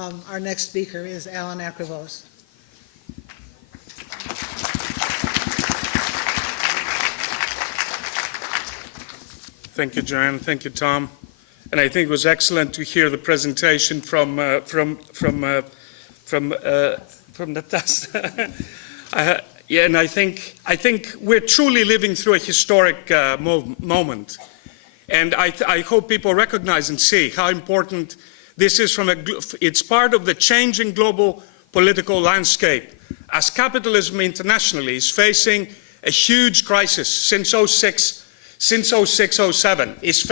Our next speaker is Akrivos. Thank you, Joanne. Thank you, Tom. And I think it was excellent to hear the presentation from Natasha. Yeah, and I think we're truly living through a historic moment, and I hope people recognize and see how important this is. It's part of the changing global political landscape, as capitalism internationally is facing a huge crisis since 2006-07. It's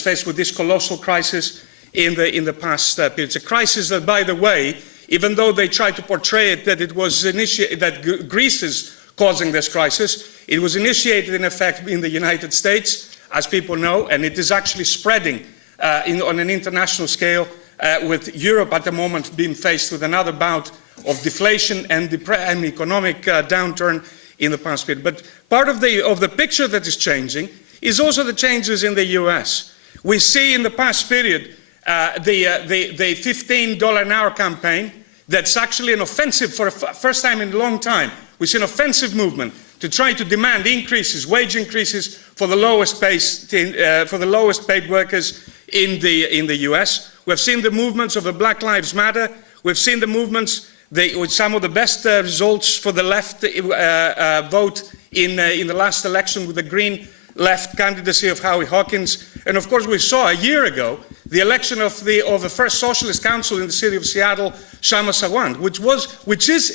faced with this colossal crisis in the past period. It's a crisis that, by the way, even though they try to portray it that that Greece is causing this crisis, it was initiated in effect in the United States, as people know, and it is actually spreading on an international scale, with Europe at the moment being faced with another bout of deflation and economic downturn in the past period. But part of the picture that is changing is also the changes in the US. We see in the past period the $15 an hour campaign. That's actually an offensive for the first time in a long time. We see an offensive movement to try to demand increases, wage increases for the lowest paid workers in the US. We've seen the movements of the Black Lives Matter. We've seen the movements with some of the best results for the left vote in the last election with the Green left candidacy of Howie Hawkins. And of course, we saw a year ago the election of the first socialist council in the city of Seattle, Shama Sawant, which is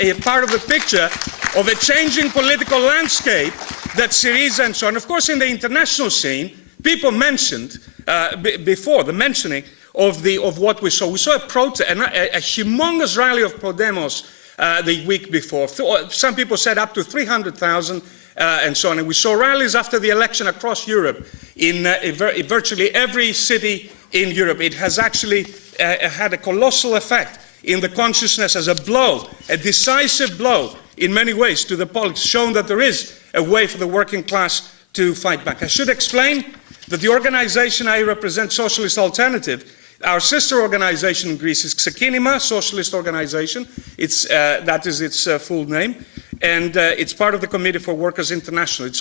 a part of the picture of a changing political landscape that Syriza and so on. Of course, in the international scene, people mentioned before the mentioning of what we saw. We saw a humongous rally of Podemos the week before. Some people said up to 300,000 and so on. And we saw rallies after the election across Europe in virtually every city in Europe. It has actually had a colossal effect in the consciousness as a blow, a decisive blow in many ways to the politics, showing that there is a way for the working class to fight back. I should explain that the organization I represent, Socialist Alternative, our sister organization in Greece is Ξεκίνημα Socialist Organization. That is its full name. And it's part of the Committee for Workers International. It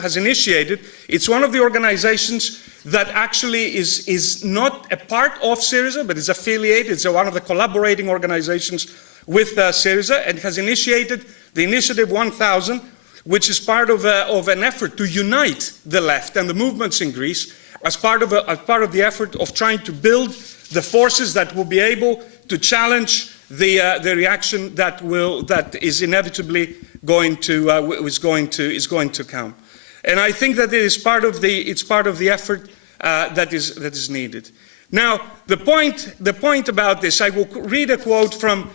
has initiated, it's one of the organizations that actually is not a part of Syriza, but is affiliated. It's one of the collaborating organizations with Syriza, and has initiated the Initiative 1000, which is part of an effort to unite the left and the movements in Greece as part of the effort of trying to build the forces that will be able to challenge the reaction that is inevitably going to come. And I think that it's part of the effort that is needed. Now, the point about this, I will read a quote from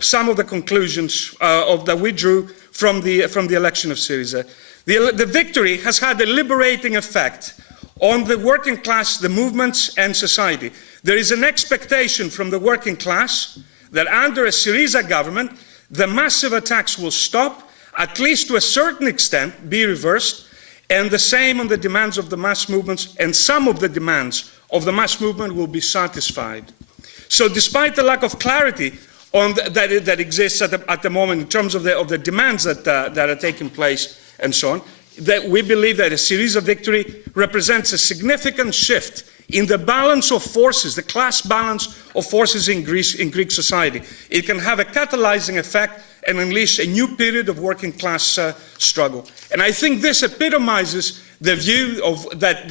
some of the conclusions that we drew from the election of Syriza. The victory has had a liberating effect on the working class, the movements, and society. There is an expectation from the working class that under a Syriza government, the massive attacks will stop, at least to a certain extent, be reversed, and the same on the demands of the mass movements, and some of the demands of the mass movement will be satisfied. So despite the lack of clarity that exists at the moment in terms of the demands that are taking place and so on, that we believe that a Syriza victory represents a significant shift in the balance of forces, the class balance of forces in Greek society. It can have a catalyzing effect and unleash a new period of working class struggle. And I think this epitomizes the view of that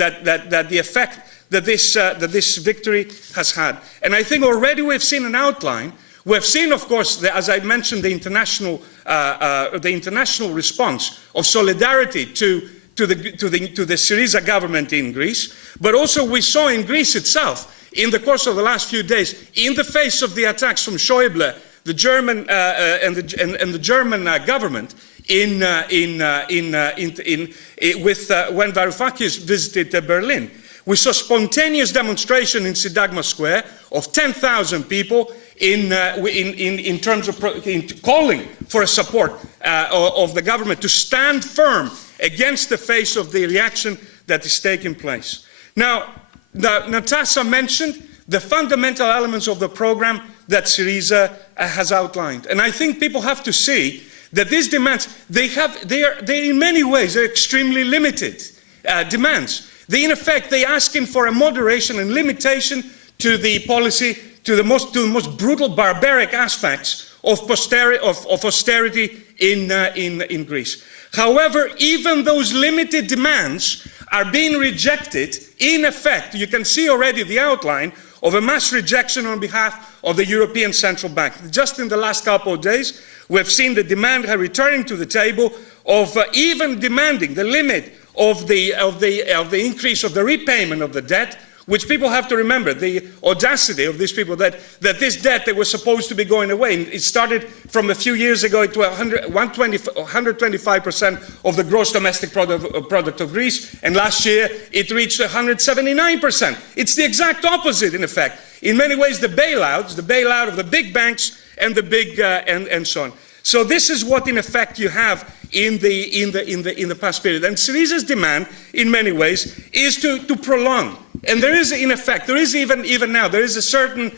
the effect that this victory has had. And I think already we've seen an outline. We've seen, of course, as I mentioned, the international response of solidarity to the Syriza government in Greece, but also we saw in Greece itself, in the course of the last few days, in the face of the attacks from Schäuble, the German and the German government, when Varoufakis visited Berlin. We saw spontaneous demonstration in Syntagma Square of 10,000 people in terms of calling for a support of the government to stand firm against the face of the reaction that is taking place. Now, Natasha mentioned the fundamental elements of the program that Syriza has outlined. And I think people have to see that these demands, they're in many ways, they're extremely limited demands. In effect, they're asking for a moderation and limitation to the policy, to the most brutal, barbaric aspects of austerity in Greece. However, even those limited demands are being rejected. In effect, you can see already the outline of a mass rejection on behalf of the European Central Bank. Just in the last couple of days, we've seen the demand returning to the table of even demanding the limit of the increase of the repayment of the debt, which people have to remember, the audacity of these people, that this debt that was supposed to be going away. It started from a few years ago to 125% of the gross domestic product of Greece, and last year it reached 179%. It's the exact opposite, in effect. In many ways, the bailout of the big banks and the big and so on. So this is what, in effect, you have in the past period. And Syriza's demand, in many ways, is to prolong. And there is, in effect, there is even now, there is a certain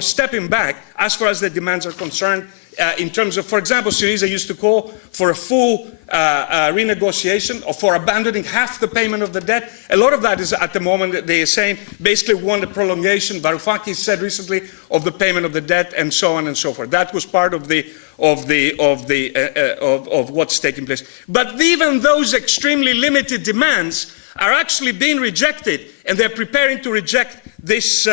stepping back as far as the demands are concerned. In terms of, for example, Syriza used to call for a full renegotiation or for abandoning half the payment of the debt. A lot of that is, at the moment, they are saying, basically want a prolongation. Varoufakis said recently of the payment of the debt, and so on and so forth. That was part of what's taking place. But even those extremely limited demands are actually being rejected, and they're preparing to reject these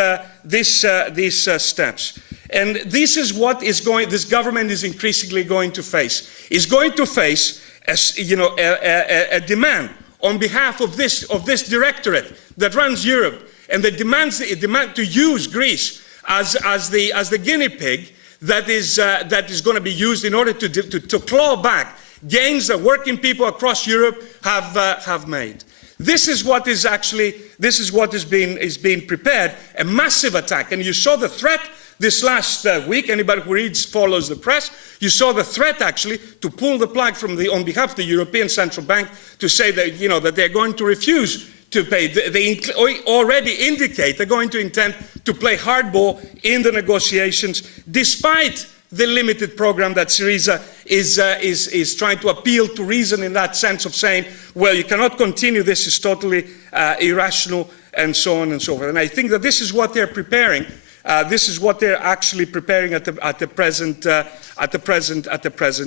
steps. And this is what this government is increasingly going to face. Is going to face a demand on behalf of this directorate that runs Europe, and the demand to use Greece as the guinea pig that is going to be used in order to claw back gains that working people across Europe have made. This is what is being prepared, a massive attack. And you saw the threat this last week. Anybody who follows the press, you saw the threat actually to pull the plug on behalf of the European Central Bank, to say that that they're going to refuse to pay. They already indicate they're going to intend to play hardball in the negotiations, despite the limited program that Syriza is trying to appeal to reason, in that sense of saying, well, you cannot continue, this is totally irrational, and so on and so forth. And I think that this is what they're preparing. This is what they're actually preparing at the present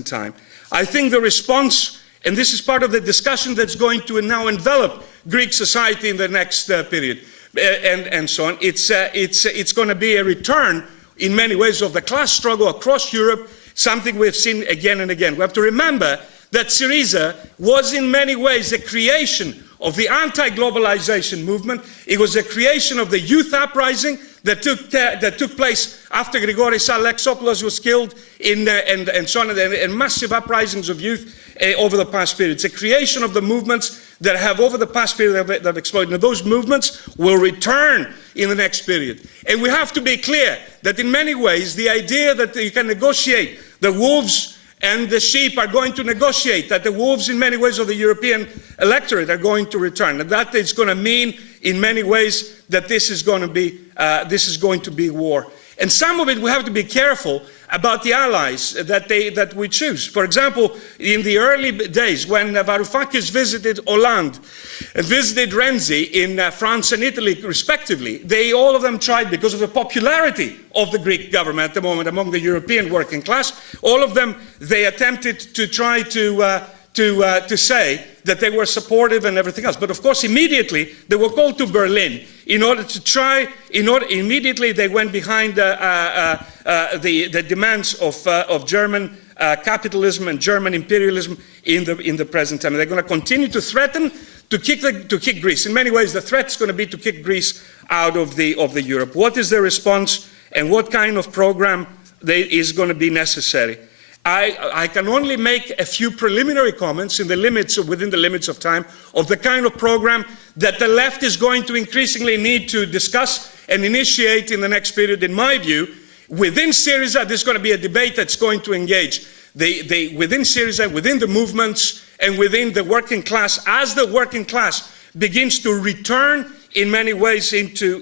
time. I think the response, and this is part of the discussion that's going to now envelop Greek society in the next period, and so on. It's going to be a return, in many ways, of the class struggle across Europe, something we've seen again and again. We have to remember that Syriza was, in many ways, a creation of the anti-globalization movement. It was a creation of the youth uprising that took place after Grigoris Alexopoulos was killed, and so on, and massive uprisings of youth over the past period. It's a creation of the movements that have, over the past period, that have exploded. And those movements will return in the next period. And we have to be clear that, in many ways, the idea that you can negotiate, the wolves and the sheep are going to negotiate, that the wolves, in many ways, of the European electorate are going to return. And that is going to mean, in many ways, that this is going to be war. And some of it, we have to be careful about the allies that we choose. For example, in the early days, when Varoufakis visited Hollande and visited Renzi in France and Italy, respectively, all of them tried, because of the popularity of the Greek government at the moment among the European working class, all of them, they attempted to try to say that they were supportive and everything else. But of course, immediately they were called to Berlin immediately they went behind the demands of German capitalism and German imperialism in the present time. They're going to continue to threaten to kick Greece. In many ways, the threat is going to be to kick Greece out of the Europe. What is the response, and what kind of program is going to be necessary? I can only make a few preliminary comments within the limits of time, of the kind of program that the left is going to increasingly need to discuss and initiate in the next period. In my view, within Syriza, there's going to be a debate that's going to engage within Syriza, within the movements, and within the working class, as the working class begins to return in many ways into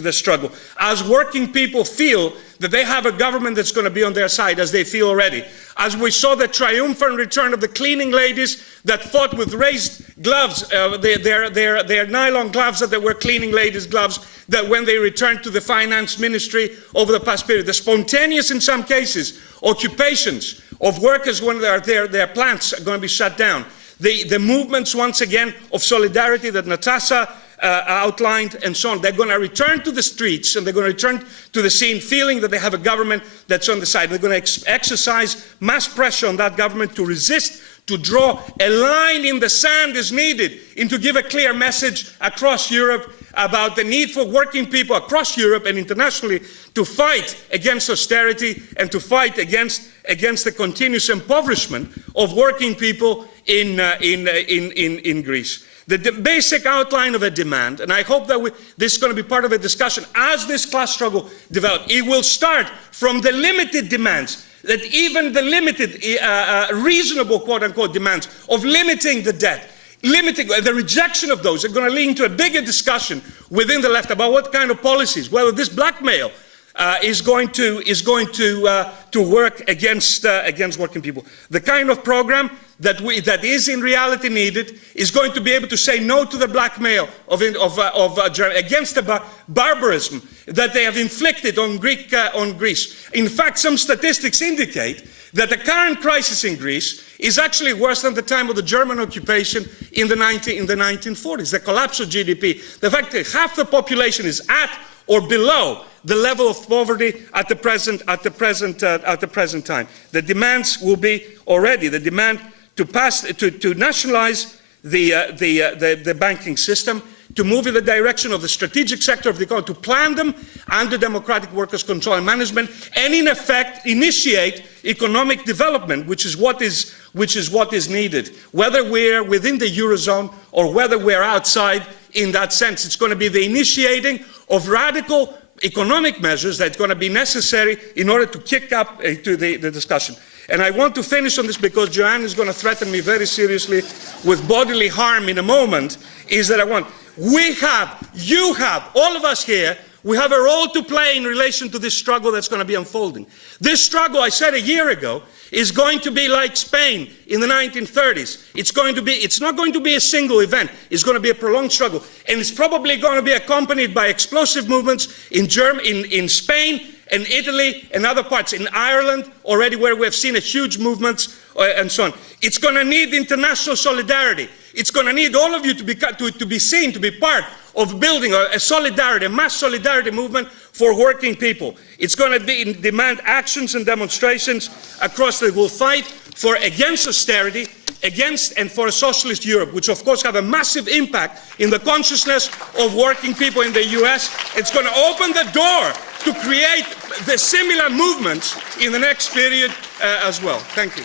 the struggle. As working people feel that they have a government that's going to be on their side, as they feel already. As we saw the triumphant return of the cleaning ladies that fought with raised gloves, their nylon gloves that they were cleaning ladies' gloves, that when they returned to the finance ministry over the past period, the spontaneous, in some cases, occupations of workers when their plants are going to be shut down. The movements, once again, of solidarity that Natasha outlined and so on. They're going to return to the streets and they're going to return to the scene feeling that they have a government that's on the side. They're going to exercise mass pressure on that government to resist, to draw a line in the sand is needed, and to give a clear message across Europe about the need for working people across Europe and internationally to fight against austerity and to fight against the continuous impoverishment of working people in Greece. The basic outline of a demand, and I hope that this is going to be part of a discussion as this class struggle develops. It will start from the limited demands, that even the limited, reasonable, quote-unquote, demands of limiting the debt, limiting the rejection of those are going to lead to a bigger discussion within the left about what kind of policies, whether this blackmail is going to work against working people. The kind of program that is in reality needed is going to be able to say no to the blackmail of Germany, against the barbarism that they have inflicted on Greece. In fact, some statistics indicate that the current crisis in Greece is actually worse than the time of the German occupation in the 1940s, the collapse of GDP. The fact that half the population is at or below the level of poverty at the present time. The demands will be already the demand to nationalize the banking system, to move in the direction of the strategic sector of the economy, to plan them under democratic workers' control and management, and in effect initiate economic development, which is what is needed. Whether we're within the Eurozone or whether we're outside, in that sense, it's going to be the initiating of radical economic measures that's going to be necessary in order to kick up to the discussion. And I want to finish on this because Joanne is going to threaten me very seriously with bodily harm in a moment, is that you have, all of us here, we have a role to play in relation to this struggle that's going to be unfolding. This struggle, I said a year ago, is going to be like Spain in the 1930s. It's not going to be a single event. It's going to be a prolonged struggle. And it's probably going to be accompanied by explosive movements in Spain and Italy and other parts, in Ireland already, where we have seen a huge movements and so on. It's going to need international solidarity. It's going to need all of you to be seen, to be part of building a solidarity, a mass solidarity movement for working people. It's going to demand actions and demonstrations across the will fight against austerity, and for a socialist Europe, which of course have a massive impact in the consciousness of working people in the US. It's going to open the door to create the similar movements in the next period as well. Thank you.